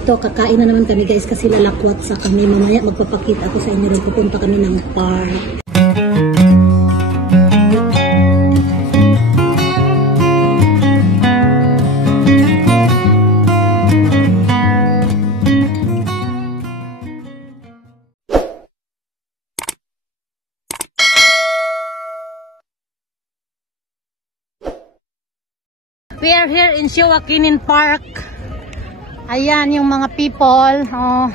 Ito, kakain na naman kami guys kasi lalakwat sa kami. Mamaya magpapakita ako sa inyo rin. Pupunta kami ng park. We are here in Siwakinin Park. Ayan yung mga people. Oh,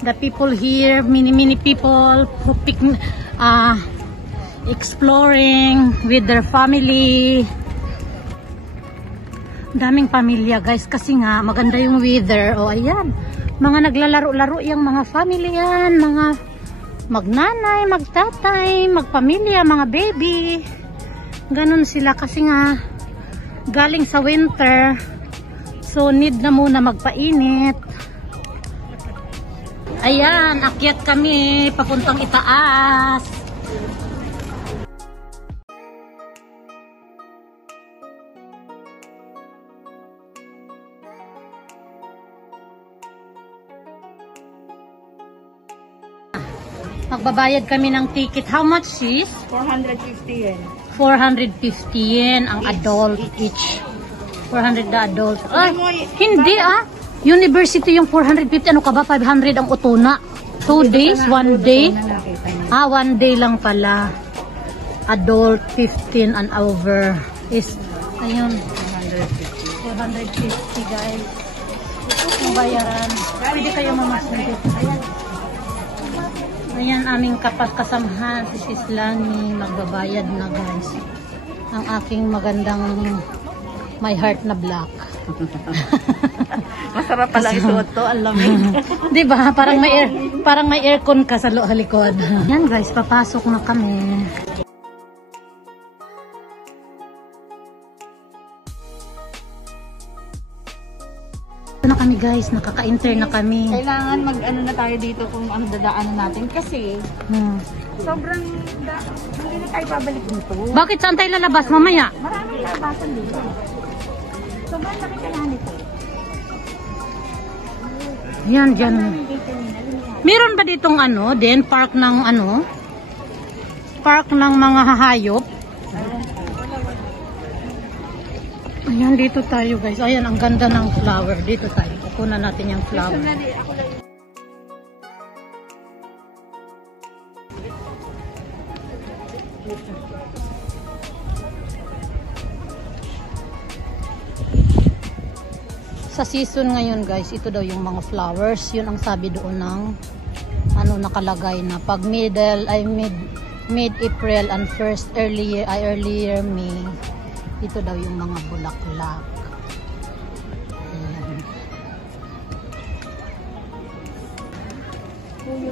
the people here, many people who exploring with their family. Daming pamilya guys kasi nga maganda yung weather. Oh, ayan. Mga naglalaro-laro yung mga family yan. Mga magnanay, magtatay, magpamilya, mga baby. Ganun sila kasi nga galing sa winter, so need na muna magpainit. Ayan, akyat kami papuntang itaas. Magbabayad kami ng ticket. How much is? 450 yen. 450 yen ang adult each. 400 the adult. Ay, hindi University yung 450. Ano ka ba? 500 ang utuna. 2 days? 1 day? 1 day lang pala. Adult 15 and over is, ayun, 450 guys. Yung bayaran. Pwede kayo mamasin dito. Ayan aming kasamahan, si Sis Lani, magbabayad na guys. Ang aking magandang my heart na black. Masarap pala isuot to, ang lamig. Diba? Parang may aircon ka sa likod. Yan guys, papasok na kami. Na kami guys, nakaka-enter na kami. Kailangan mag-ano na tayo dito kung ano dadaanan natin kasi sobrang hindi na tayo babalik dito. Bakit saan tayo lalabas mamaya? Maraming labasan dito. Sobrang laki kailangan nito. Yan, dyan. Meron ba ditong park ng park ng mga hayop? Ayan, dito tayo guys. Ayan, ang ganda ng flower. Dito tayo. Kukunan natin yung flower. Sa season ngayon guys, ito daw yung mga flowers. Yun ang sabi doon ng nakalagay na pag mid-April and first earlier May. Ito daw yung mga bulaklak. Ayan.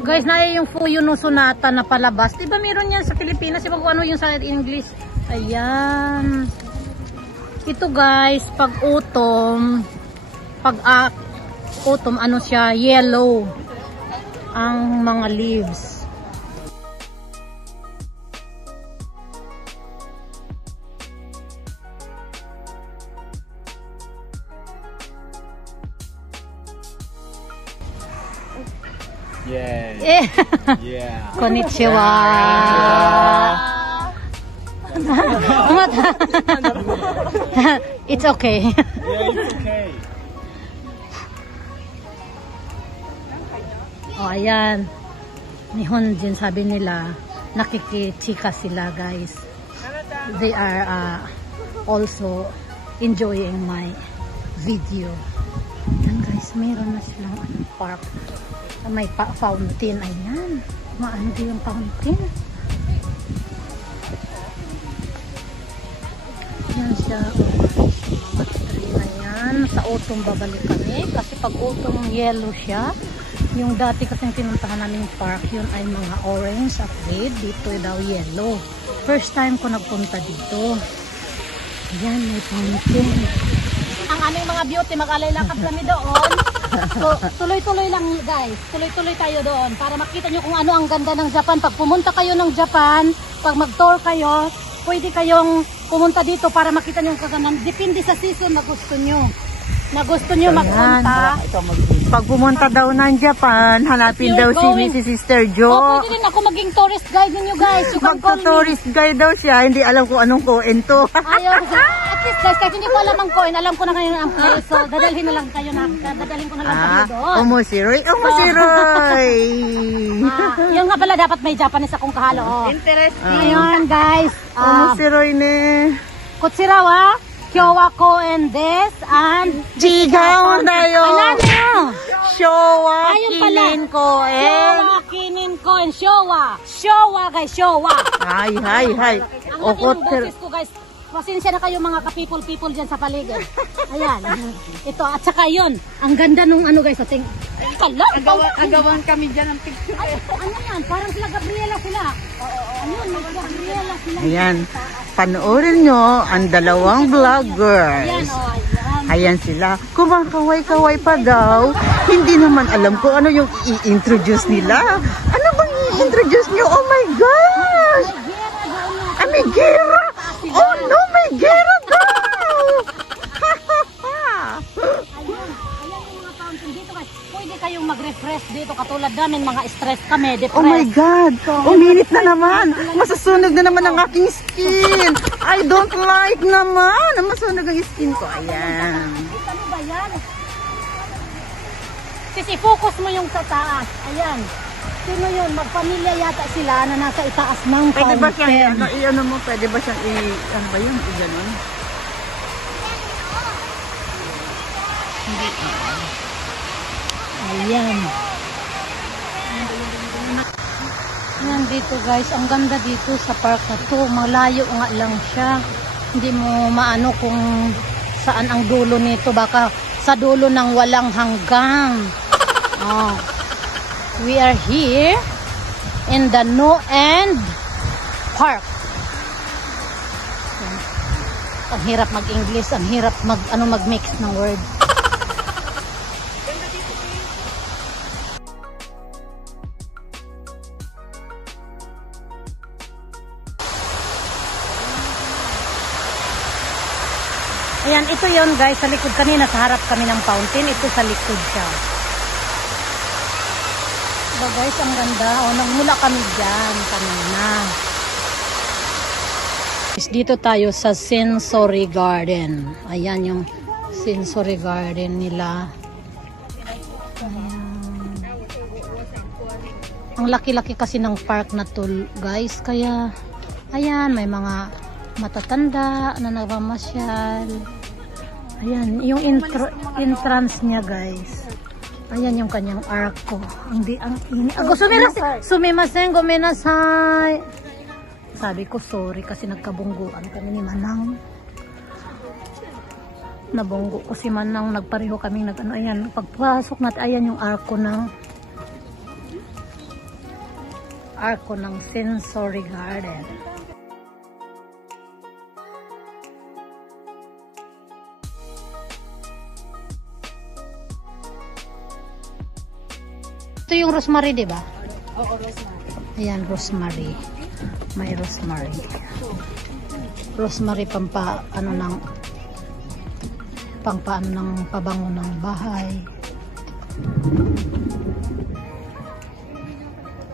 Guys, naya yung Fuyo no Sonata na palabas. Diba meron yan sa Pilipinas? Diba kung ano yung sa English? Ayan. Ito guys, pag autumn, siya, yellow ang mga leaves. Yeah. Yeah. Konnichiwa. It's okay. Yeah, it's okay. Oh, ayan. Nihonjin, sabi nila, nakikichika sila, guys. They are also enjoying my video. Ayan, guys, meron na silang park. May fountain. Ayan. Maano yung fountain. Ayan siya. Mga tree na yan. Sa autumn babalik kami. Kasi pag autumn yellow siya. Yung dati kasing pinuntahan naming park, yun ay mga orange at red. Dito daw yellow. First time ko nagpunta dito. Ayan, may fountain. Ang aming mga beauty, mag-alay-lakad kami doon. So, tuloy-tuloy lang guys. Tuloy-tuloy tayo doon para makita nyo kung ano ang ganda ng Japan. Pag pumunta kayo ng Japan, pag mag-tour kayo, pwede kayong pumunta dito para makita nyo ang kagandang. Depende sa season na gusto nyo. na gusto nyo magpunta. Pag pumunta daw ng Japan, hanapin daw si Sister Jo. Pwede din ako maging tourist guide ninyo guys. You can call me. Magto-tourist guide daw siya, hindi alam kung anong koen to. Ayaw. At least guys, kahit hindi ko alam ang coin, alam ko na kayo ang place. So, dadalhin na lang kayo na. Dadalhin ko na lang kayo doon. Umusiroy, umusiroy. Yung nga pala, dapat may Japanese akong kahalo. Oh. Interesting. Ayun guys. Umusiroy ne. Kutsirawa, Kyowa Koen des, and Jigaon tayo. Alam nyo. Showa Ayun pala. kinin koen. Showa kinin koen. Showa. Showa guys, showa. Hay. Ang laki ng boses ko guys. Pasensya na kayo mga ka-people dyan sa paligid. Ayan. Ito, at saka yun. Ang ganda nung ano guys. Ating, Agawan kami dyan ng picture. ay, ano yan? Parang sila Gabriela sila. Ayun, mag-Gabriela sila. Ayan. Panoorin nyo ang dalawang vloggers. Ayan, oh, ayan. Ayan sila. Kumakaway-kaway pa daw. Hindi naman alam kung ano yung i-introduce nila. Ano bang i-introduce nyo? Oh my gosh! May gera! Oh no, may gera daw! Ayan yung mga fountain dito guys. Pwede kayong mag-refresh dito katulad namin mga stress kami, depressed. Oh my God! Uminit na naman! Masusunog na naman ang aking skin! I don't like naman! Masusunog ang skin ko. Ayan. Ano ba yan? Sisi, focus mo yung sa taas. Ayan. Sino yun? Magpamilya yata sila na nasa itaas ng fountain. Pwede ba siyang, ano mo, pwede ba siyang ano ba yun? Ganun? Ayan. Ayan dito guys. Ang ganda dito sa park na to. Malayo nga lang siya. Hindi mo maano kung saan ang dulo nito. Baka sa dulo ng walang hanggang. Oh. We are here in the No End Park. Ang hirap mag-English, ang hirap mag-mix ng word. Ayan, ito yon guys, sa likod kanina, sa harap kami ng fountain, ito sa likod siya. Diba guys, ang ganda. O, nagmula kami dyan kanina. Dito tayo sa Sensory Garden. Ayan yung Sensory Garden nila. Ayan. Ang laki-laki kasi ng park na to guys. Kaya, ayan, may mga matatanda na nagmamasyal. Ayan, yung entrance niya guys. Ayan yung kanyang arko. Ang ini. Ako sumimasen, gomenasai. Sabi ko sorry kasi nagkabungguan kami ni Manang. Nabunggo ko si Manang, nagpareho kaming nag-ano. Ayan, pagpasok natin, ayan yung arko ng Sensory Garden. Ito yung rosemary, di ba? Oo, rosemary. Ayan, rosemary. May rosemary. Rosemary pampaano ng pabango ng bahay.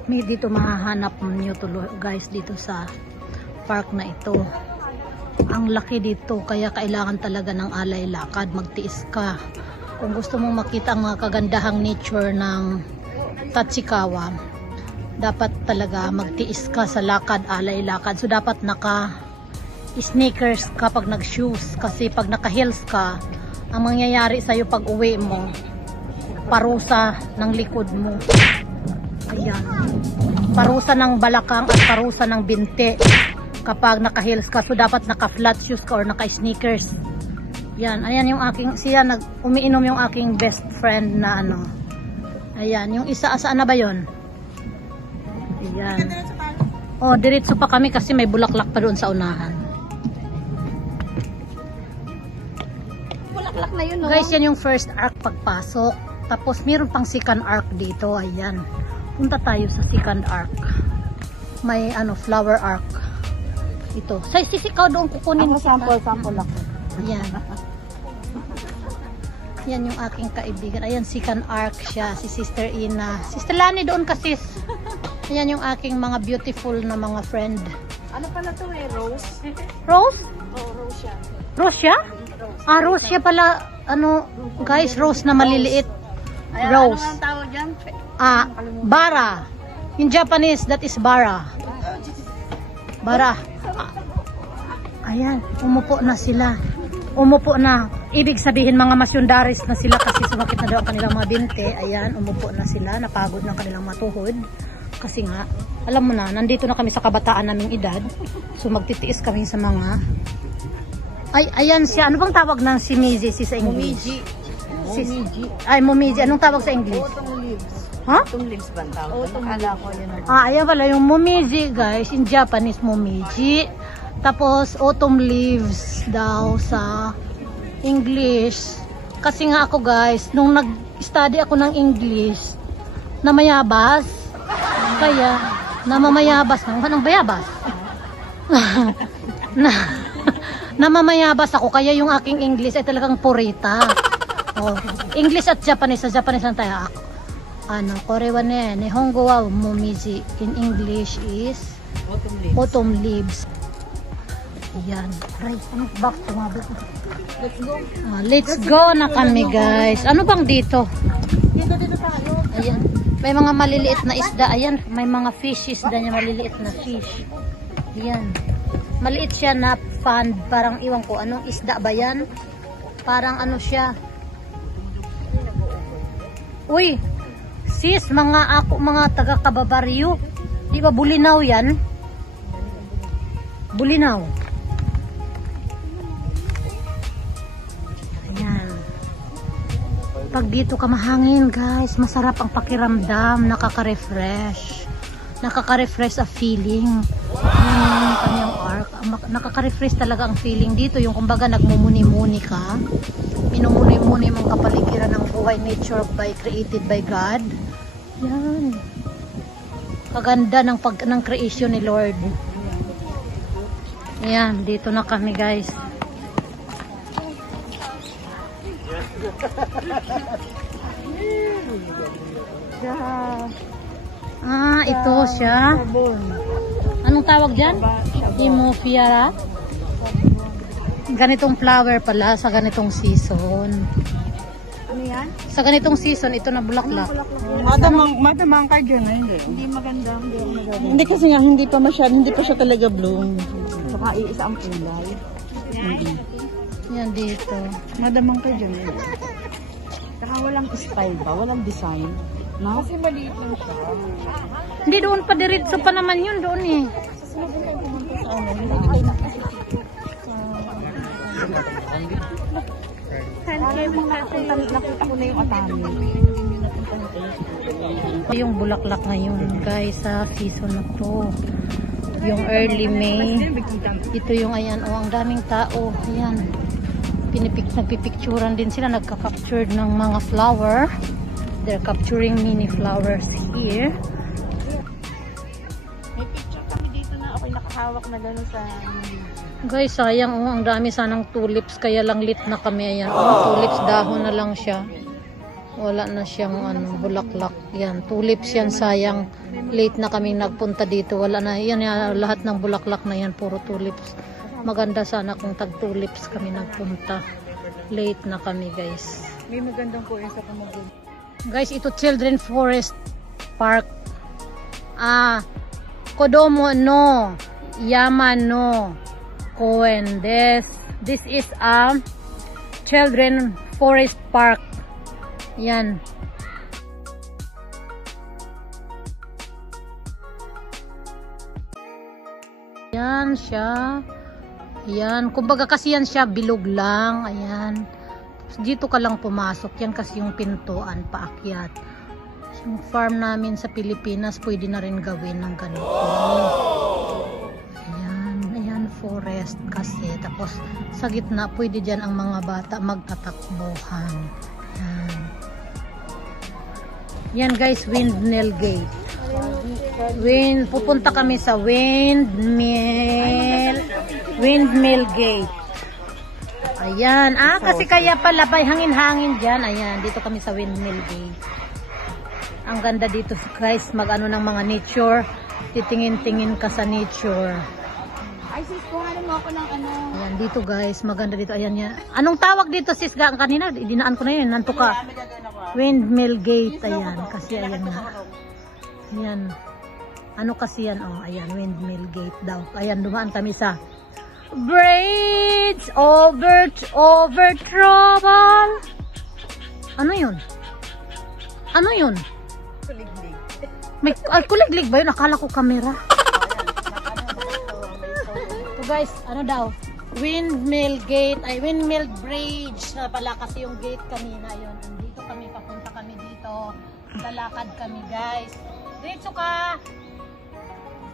May dito mahahanap niyo tuloy guys dito sa park na ito. Ang laki dito kaya kailangan talaga ng alay lakad, magtiis ka. Kung gusto mong makita ang mga kagandahang nature ng Tachikawa, dapat talaga magtiis ka sa lakad, alay lakad. So dapat naka sneakers ka pag nag-shoes kasi pag naka-heels ka, ang mangyayari sa'yo pag uwi mo, parusa ng likod mo. Ayan. Parusa ng balakang at parusa ng binti kapag naka-heels ka. So dapat naka-flat shoes ka or naka-sneakers. Yan. Ayan yung aking, umiinom yung aking best friend na ano. Ayan. Yung isa, saan na ba yun? Ayan. Oh, diretso pa kami kasi may bulaklak pa doon sa unahan. Bulaklak na yun, no? Guys, yan yung first arc pagpasok. Tapos, meron pang second arc dito. Ayan. Punta tayo sa second arc. May, flower arc. Ito. Sisikaw doon kukunin. Ako sample ako. Ayan. Yan yung aking kaibigan. Ayan, second arc siya. Si Sister Ina. Sister Lani doon kasi. Ayan yung aking mga beautiful na mga friend. Ano pala to eh? Rose? Rose? Oo, rose siya. Rose siya? Ah, rose siya pala. Ano, guys, rose na maliliit. Rose. Ano ang tawag dyan? Ah, bara. In Japanese, that is bara. Bara. Ayan, umupo na sila. Umupo na. Ibig sabihin mga masyundaris na sila kasi sumakit na daw ang kanilang mga binte. Ayan, umupo na sila. Napagod ng kanilang matuhod. Kasi nga, alam mo na, nandito na kami sa kabataan naming edad. So magtitiis kami sa mga... Ay, ayan siya. Ano bang tawag ng si Miji sa English? Momiji. Ay, Momiji. Anong tawag sa English? Autumn leaves. Ha? Autumn leaves ba ang tawag? Akala ko yun. Ayan pala yung Momiji, guys. In Japanese, Momiji. Tapos, autumn leaves daw sa English. Kasi nga ako, guys, nung nag-study ako ng English, namayabas. Kaya, namamayabas. Anong bayabas? Namamayabas ako. Kaya yung aking English ay talagang purita. Oh, English at Japanese. Sa Japanese lang tayo. Ano, korewa ne, Nihongo wa momiji. In English is autumn leaves. Ayan. Aray, ano back tumabot? Let's go. Let's go na kami, guys. Ano bang dito? Dito tayo. Ayan. May mga maliliit na isda. Ayan. May mga fishes na niya. Maliliit na fish. Ayan. Maliit siya na fund. Parang iwan ko. Anong isda ba yan? Parang ano siya. Uy. Sis, mga taga-Kababaryo. Di ba bulinaw yan? Bulinaw. Ayan. Pag dito ka mahangin, guys, masarap ang pakiramdam. Nakaka-refresh. Nakaka-refresh ang feeling. Yung kanyang arc. Nakaka-refresh talaga ang feeling dito. Yung kumbaga nagmumuni-muni ka. Minumuni-muni mong kapaligiran ng buhay, nature created by God. Yan. Kaganda ng creation ni Lord. Ayan, dito na kami, guys. Ah, ito siya. Anong tawag dyan? Hemophiara? Ganitong flower pala sa ganitong season. Ano yan? Sa ganitong season, ito na bulaklak. Madamang ka dyan, hindi. Hindi maganda. Hindi kasi nga, hindi pa siya talaga bloom. Saka iisa ang kulay. Yan dito. Madamang ka dyan. Saka walang style ba? Walang design. No? Kasi maliit lang siya. Hindi, doon pa diretso pa naman yun doon eh. Nakita ko na yung atami. Yung bulaklak ngayon, guys, sa season na to. Yung early May. Ito yung ayan, oh, ang daming tao. Ayan. Nagpipicturan din sila, nagka-captured ng mga flower. They're capturing mini flowers here. May picture kami dito na ako'y nakahawak na gano'n sa... Guys, sayang, oh, ang dami sanang tulips, kaya lang lit na kami. Ayan, oh, tulips, dahon na lang siya. Wala na siyang bulaklak. Yan, tulips yan, sayang. Late na kami nagpunta dito. Wala na, yan, lahat ng bulaklak na yan, puro tulips. Maganda sana kung tag-tulips kami nagpunta. Late na kami, guys. May magandang kuya sa Pamagun. Guys, ito Children Forest Park. Kodomo no Yama no Koen. This is a Children Forest Park. Yan. Yan siya. Yan. Kumbaga kasi yan siya bilog lang. Ayan. Dito ka lang pumasok. Yan kasi yung pintuan paakyat. Yung farm namin sa Pilipinas, pwede na rin gawin ng ganito. Ayan. Ayan, forest kasi. Tapos, sa gitna, pwede dyan ang mga bata magtatakbuhan. Ayan. Yan guys, Windmill Gate. Pupunta kami sa Windmill Gate. Ayan. Kasi kaya pala may hangin-hangin dyan. Ayan, dito kami sa Windmill Bay. Ang ganda dito guys, mag-ano ng mga nature. Titingin-tingin ka sa nature. Ay sis, kuhanin mo ako ng ano. Ayan, dito guys, maganda dito. Ayan yan. Anong tawag dito sis? Kanina, dinaan ko na yun. Nanto ka. Windmill Gate. Ayan, kasi ayan nga. Ayan. Ano kasi yan? Oh, ayan, Windmill Gate daw. Ayan, dumaan kami sa Bridge over trouble. Ano yun? Ano yun? Kuliglig. Kuliglig ba yun? Akala ko kamera. So guys, ano daw? Windmill Gate, ay Windmill Bridge na pala kasi yung gate kanina yun. Andito kami, papunta kami dito. Lalakad kami guys. Diretso ka.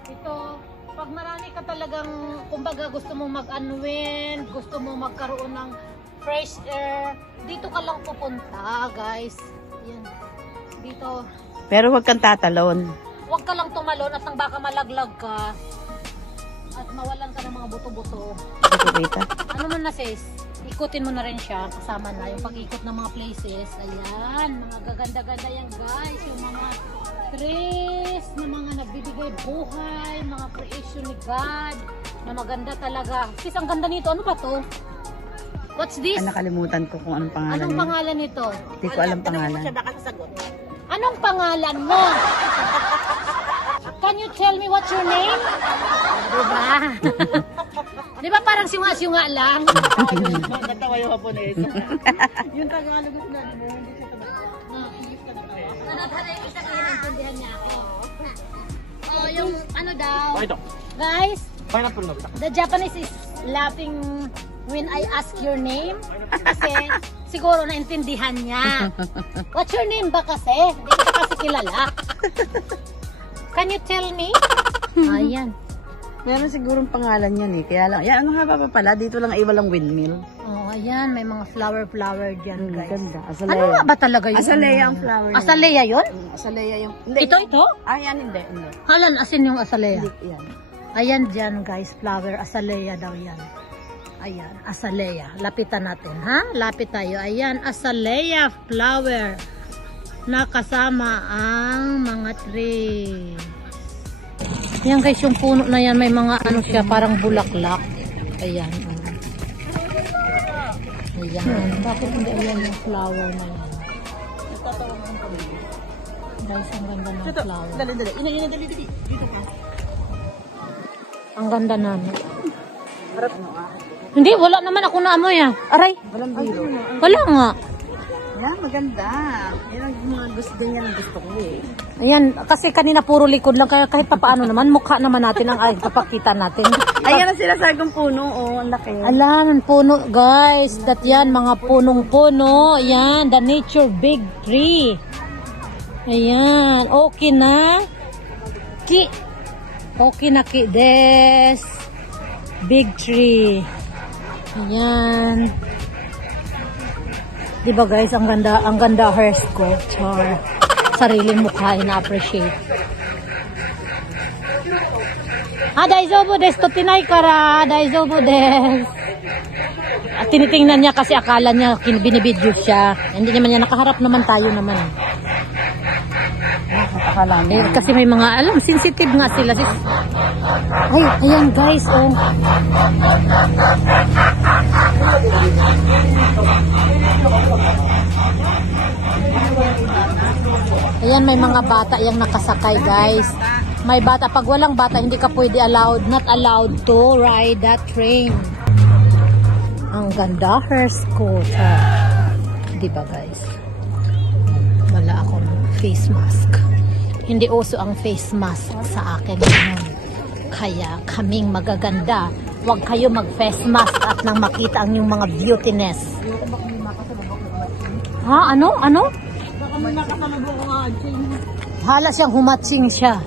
Ito. Pag marami ka talagang, kumbaga gusto mo mag-unwind, gusto mo magkaroon ng fresh air, dito ka lang pupunta, guys. Yan. Dito. Pero huwag kang tatalon. Huwag ka lang tumalon at nang baka malaglag ka at mawalan ka ng mga buto-buto. Ano man na sis? Ikutin mo na rin siya, kasama na yung pag-ikot ng mga places. Ayan, mga gaganda-ganda yan guys. Yung mga trees na mga nagbibigay buhay, mga creation ni God na maganda talaga. Sis, ang ganda nito. Ano ba to? What's this? Nakalimutan ko kung anong pangalan Anong niya. pangalan nito? Hindi ko alam pangalan. Anong pangalan mo? Can you tell me what's your name? Diba? Diba parang syunga-syunga lang? Natawa yung Hapones. Yung Tagalog na mo, hindi siya Naintindihan niya ako. Oh, yung ano daw? Ito. Guys, Pineapple na. the Japanese is laughing when I ask your name. Kasi siguro naintindihan niya. What's your name ba kasi? Hindi kita kasi kilala. Can you tell me? Ayan. Meron sigurong pangalan yan eh. Kaya lang, yan, ano haba pa pala? Dito lang ay walang windmill. Oh, ayan. May mga flower dyan, guys. Ganda. Ano nga ba talaga yun? Azalea ang flower. Azalea yun? Azalea yung... Hindi. Ito? Ah, yan hindi. Halan, asin yung azalea. Hindi, yan. Ayan dyan, guys. Flower. Azalea daw yan. Ayan. Azalea. Lapitan natin, ha? Lapit tayo. Ayan. Azalea flower. Nakasama ang mga trees. Yan guys, yung puno na yan, may mga ano siya, parang bulaklak. Ayan. Ayan. Bakit hindi ayan yung flower na yan? Guys, ang ganda ng flower. Dali. Dali. Dito ka. Ang ganda namin. Hindi, wala naman ako naamoy ah. Aray, Walang biro. wala nga. Yan, maganda. Yan ang mga gusto, ganyan ang gusto ko eh. Ayan, kasi kanina puro likod lang, kaya kahit papaano naman, mukha naman natin ang ay papakita natin. Ayan ang sinasagong puno, oh, ang laki. Alam, puno guys, that yan, mga punong-puno, yan, the nature big tree. Ayan, okay na. Okay na ki, des. Big tree. Ayan. Diba guys, ang ganda her sculpture. Sariling mukha, ina-appreciate. Daizobo des, to Pinay kara, daizobo des. At tinitingnan niya kasi akala niya binibidyo siya. Hindi naman niya, nakaharap naman tayo naman. Akala niya. Kasi may mga, alam, sensitive nga sila. Ay, ayan guys, oh. Ayan, may mga bata yung nakasakay guys. May bata, pag walang bata, hindi ka pwede not allowed to ride that train. Ang ganda, her scooter. Diba guys? Wala akong face mask. Hindi uso ang face mask sa akin ngayon. Kaya kaming magaganda, huwag kayo mag-face mask at nang makita ang yung mga beautiness. Ha? Ano? Baka may nakasalubong ko nga, Hala siyang humatsing siya.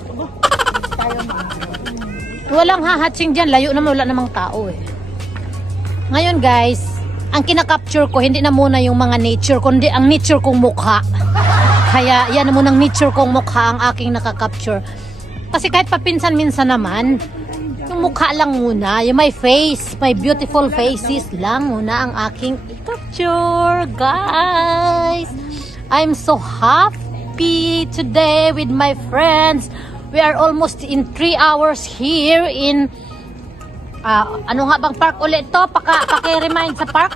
Walang hahatsing dyan. Layo naman, wala namang tao eh. Ngayon guys, ang kinakapture ko, hindi na muna yung mga nature, kundi ang nature kong mukha. Kaya yan na muna ang nature kong mukha ang aking nakakapture. Kasi kahit papinsan-minsan naman, aking mukha lang muna. Yung my face, my beautiful faces lang muna ang aking capture, guys. I'm so happy today with my friends. We are almost in 3 hours here in ano nga bang park ulit to? Paki-remind sa park?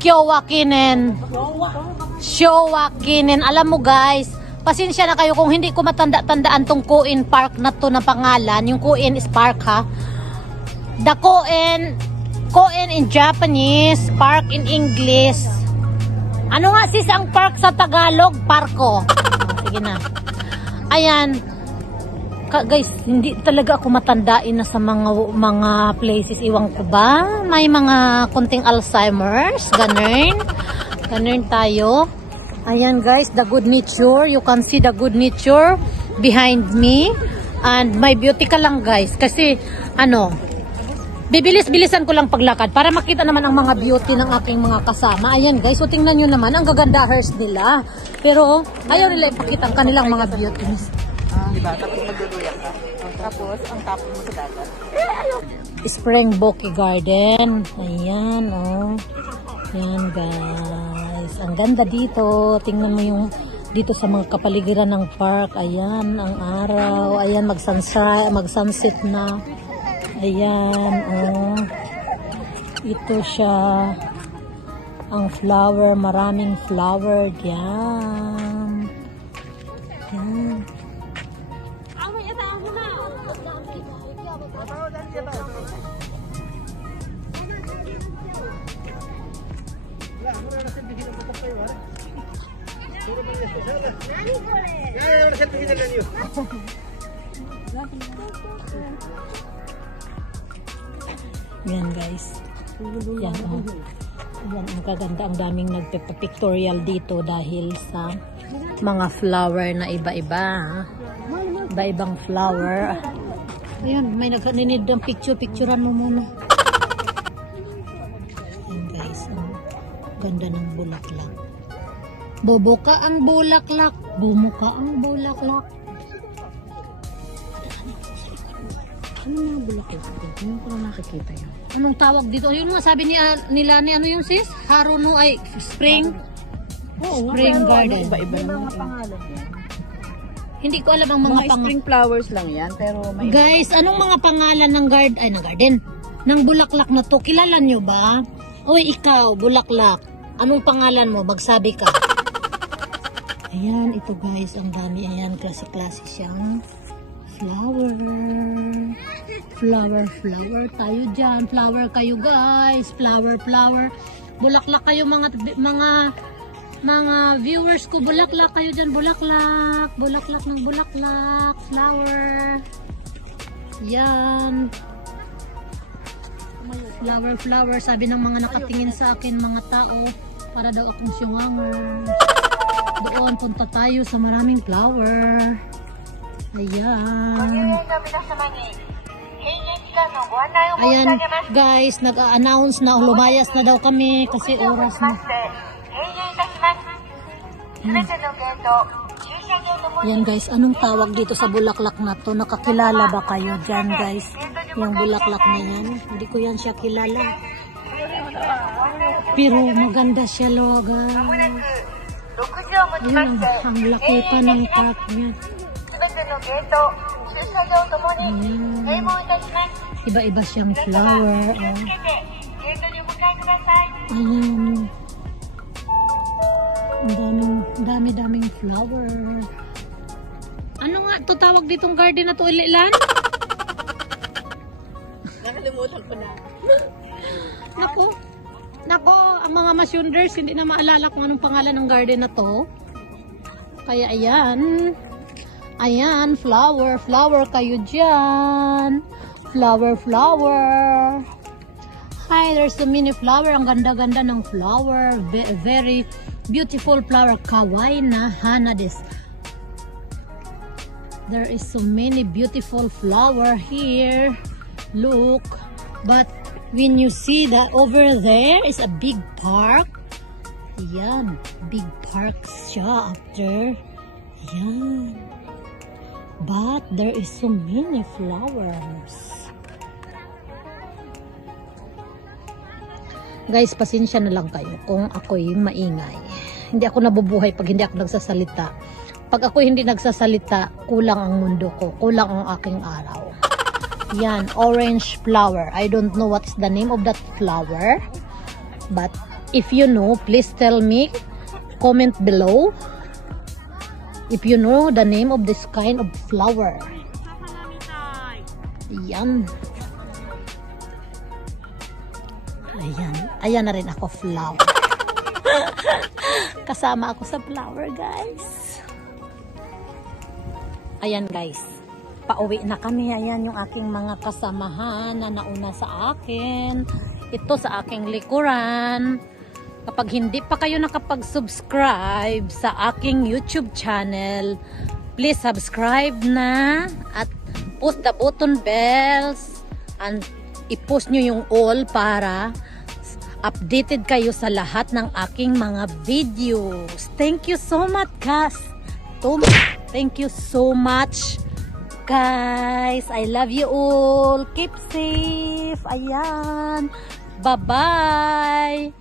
Kyoakinen. Showakinen. Alam mo guys, pasensya na kayo kung hindi ko matanda-tandaan tong Koen Park na to na pangalan. Yung Koen is park ha. The Koen in Japanese, park in English. Ano nga sis ang park sa Tagalog? Parko. Sige na. Ayan. Guys, hindi talaga ako matandain na sa mga places. Iwan ko ba? May mga konting Alzheimer's. Ganun tayo. Ayan guys, the good nature. You can see the good nature behind me. And my beauty ka lang guys. Kasi, bibilis-bilisan ko lang paglakad para makita naman ang mga beauty ng aking mga kasama. Ayan guys, so tingnan nyo naman, ang gaganda hairs nila. Pero, ayaw nila ipakita ang kanilang mga beauties. Diba? Tapos magduduyak ka. Tapos, ang tapon mo sa dagat. Springbok Garden. Ayan, oh. Ayan, guys. Ang ganda dito. Tingnan mo yung dito sa mga kapaligiran ng park. Ayan, ang araw. Ayan, mag-sunset na. Ayan, oh. Ito siya. Ang flower. Maraming flower. Yan. Yan. Yan guys. Yan oh. Yan ang kaganda, ang daming nagpa-pictorial dito dahil sa mga flower na iba-iba. Iba-ibang flower. Ayun, may nagninid ng picturean mo muna. Yan guys, ang ganda ng bulaklak. Boboka ang bulaklak. Bumuka ang bulaklak. Ano yung bulaklak? Hindi ko na nakikita yun. Anong tawag dito? Yung nga sabi nila ni ano yung sis? Haruno ay spring? Oo, spring garden. Iba-iba mga pangalan yan. Hindi ko alam ang mga spring flowers lang yan, pero may... Guys, anong mga pangalan ng garden? Ng bulaklak na to? Kilala nyo ba? Oy, ikaw, bulaklak. Anong pangalan mo? Magsabi ka. Ayan, ito guys, ang dami. Ayan, klase-klase siyang flower. Flower tayo dyan. Flower kayo guys. Flower. Bulaklak kayo mga viewers ko. Bulaklak kayo dyan. Bulaklak ng bulaklak. Flower. Yan. Flower. Sabi ng mga nakatingin sa akin mga tao, para daw akong siwangan. Doon, punta tayo sa maraming flower. Ayan. Ayan, guys, nag-a-announce na lumayas na daw kami kasi oras na. Ayan guys, anong tawag dito sa bulaklak na to? Nakakilala ba kayo dyan guys? Yung bulaklak na yan. Hindi ko yan siya kilala. Pero maganda siya lo guys. Ayun, ang laki pa ng park niya. Iba-iba siyang flower. Oh. Ayan. Ang dami-daming flower. Ano nga ito tawag ditong garden na to, Ilan? Nakalimutan ko na. Nako, ang mga masyunders, hindi na maalala kung anong pangalan ng garden na to. Kaya ayan. Ayan, flower kayo dyan. Flower. Hi, there's so many flower. Ang ganda-ganda ng flower. Very beautiful flower. Kawaii na hana desu. There is so many beautiful flower here. Look. But when you see that over there is a big park. Ayan. Big park siya after. Ayan. But there is so many flowers. Guys, pasensya na lang kayo kung ako'y maingay. Hindi ako nabubuhay pag hindi ako nagsasalita. Pag ako hindi nagsasalita, kulang ang mundo ko. Kulang ang aking araw. Yan, orange flower. I don't know what's the name of that flower. But if you know, please tell me. Comment below. If you know the name of this kind of flower. Yan. Ayan. Ayan na rin ako flower. Kasama ako sa flower, guys. Ayan, guys. Pauwi na kami. Ayan yung aking mga kasamahan na nauna sa akin. Ito sa aking likuran. Kapag hindi pa kayo nakapag-subscribe sa aking YouTube channel, please subscribe na at push the button bells and i-push nyo yung all para updated kayo sa lahat ng aking mga videos. Thank you so much, guys. Thank you so much, guys. I love you all. Keep safe. Ayan. Bye-bye.